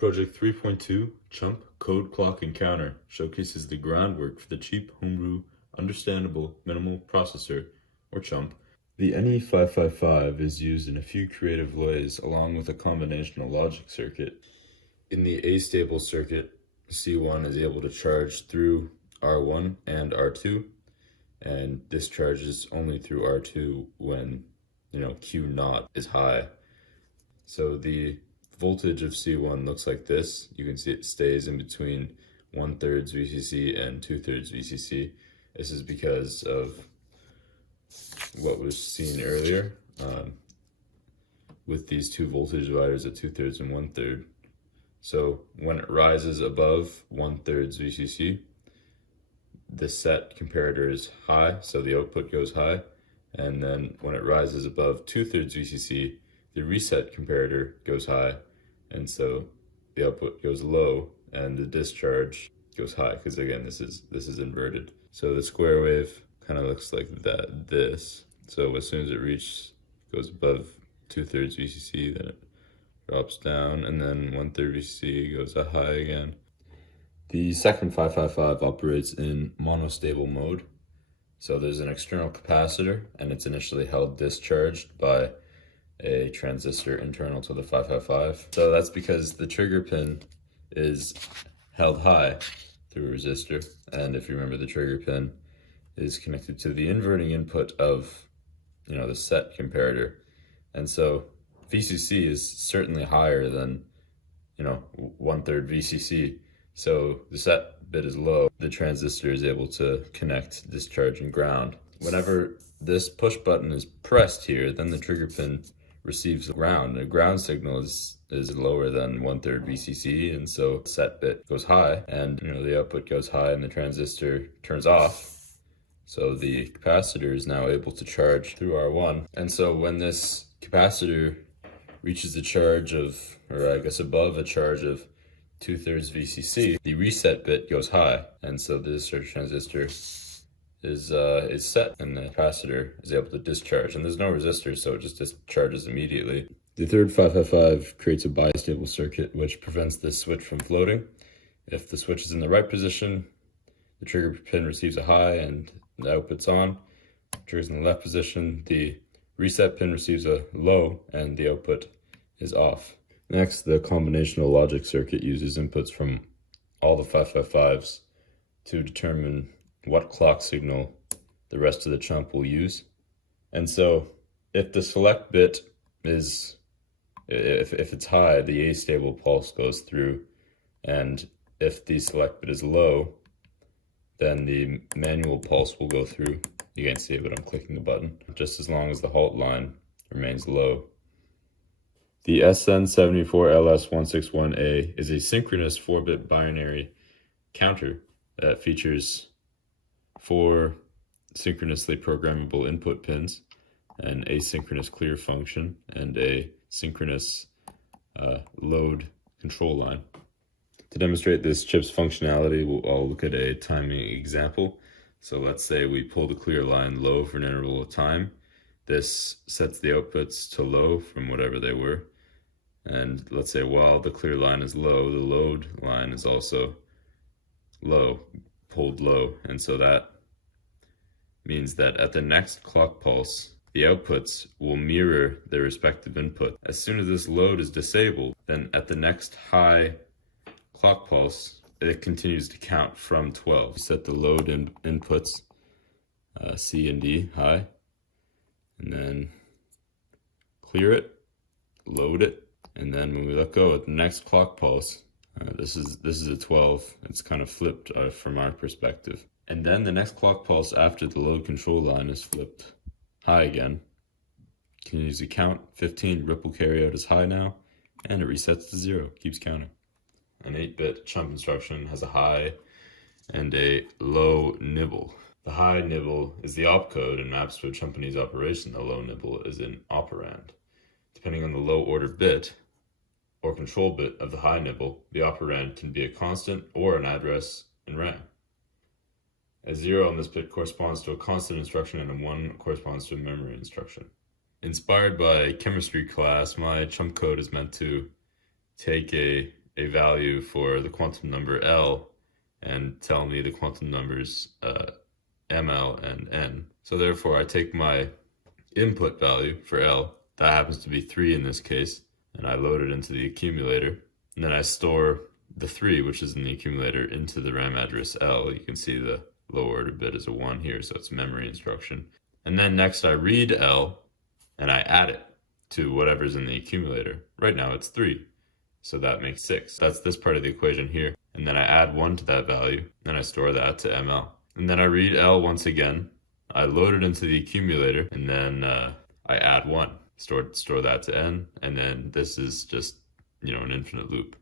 Project 3.2 Chump Code Clock and Counter showcases the groundwork for the cheap homebrew understandable minimal processor, or Chump. The NE555 is used in a few creative ways along with a combinational logic circuit. In the A-stable circuit, C1 is able to charge through R1 and R2 and discharges only through R2 when, Q naught is high. So the voltage of C1 looks like this. You can see it stays in between 1/3 VCC and 2/3 VCC. This is because of what was seen earlier with these two voltage dividers at 2/3 and 1/3. So when it rises above 1/3 VCC, the set comparator is high, so the output goes high. And then when it rises above 2/3 VCC, the reset comparator goes high, and so the output goes low and the discharge goes high, because again this is inverted. So the square wave kind of looks like this. So as soon as it goes above 2/3 VCC, then it drops down, and then 1/3 VCC goes a high again. The second 555 operates in monostable mode. So there's an external capacitor, and it's initially held discharged by a transistor internal to the 555. So that's because the trigger pin is held high through a resistor, and if you remember, the trigger pin is connected to the inverting input of the set comparator, and so VCC is certainly higher than 1/3 VCC. So the set bit is low. The transistor is able to connect discharge and ground. Whenever this push button is pressed here, then the trigger pin receives ground. The ground signal is lower than 1/3 VCC, and so the set bit goes high, and the output goes high, and the transistor turns off. So the capacitor is now able to charge through R1. And so when this capacitor reaches a charge of, or I guess above a charge of 2/3 VCC, the reset bit goes high, and so the discharge transistor is set, and the capacitor is able to discharge, and there's no resistor, so it just discharges immediately. The third 555 creates a bistable circuit which prevents this switch from floating. If the switch is in the right position, the trigger pin receives a high and the output's on. If the trigger's in the left position, the reset pin receives a low and the output is off. Next, the combinational logic circuit uses inputs from all the 555s to determine what clock signal the rest of the chump will use. And so if the select bit is, if it's high, the A-stable pulse goes through, and if the select bit is low, then the manual pulse will go through. You can't see it, but I'm clicking the button, just as long as the halt line remains low. The SN74LS161A is a synchronous 4-bit binary counter that features 4 synchronously programmable input pins, an asynchronous clear function, and a synchronous load control line. To demonstrate this chip's functionality, I'll look at a timing example. So let's say we pull the clear line low for an interval of time. This sets the outputs to low from whatever they were. And let's say while the clear line is low, the load line is also low, pulled low. And so that means that at the next clock pulse, the outputs will mirror their respective input. As soon as this load is disabled, then at the next high clock pulse, it continues to count from 12. Set the load inputs, C and D, high, and then clear it, load it, and then when we let go at the next clock pulse, this is a 12. It's kind of flipped from our perspective. And then the next clock pulse after the load control line is flipped high again. Continues to count. 15 ripple carryout is high now, and it resets to 0, keeps counting. An 8-bit chump instruction has a high and a low nibble. The high nibble is the opcode and maps to a Chumpinese operation. The low nibble is an operand. Depending on the low order bit or control bit of the high nibble, the operand can be a constant or an address in RAM. A 0 on this bit corresponds to a constant instruction, and a 1 corresponds to a memory instruction. Inspired by chemistry class, my chump code is meant to take a a value for the quantum number L and tell me the quantum numbers ML and N. So therefore I take my input value for L, that happens to be 3 in this case, and I load it into the accumulator, and then I store the 3, which is in the accumulator, into the RAM address L. You can see the lower order bit is a 1 here, so it's memory instruction. And then next I read L, and I add it to whatever's in the accumulator. Right now it's 3, so that makes 6. That's this part of the equation here. And then I add 1 to that value, and I store that to ML. And then I read L once again, I load it into the accumulator, and then I add 1, store that to N, and then this is just, an infinite loop.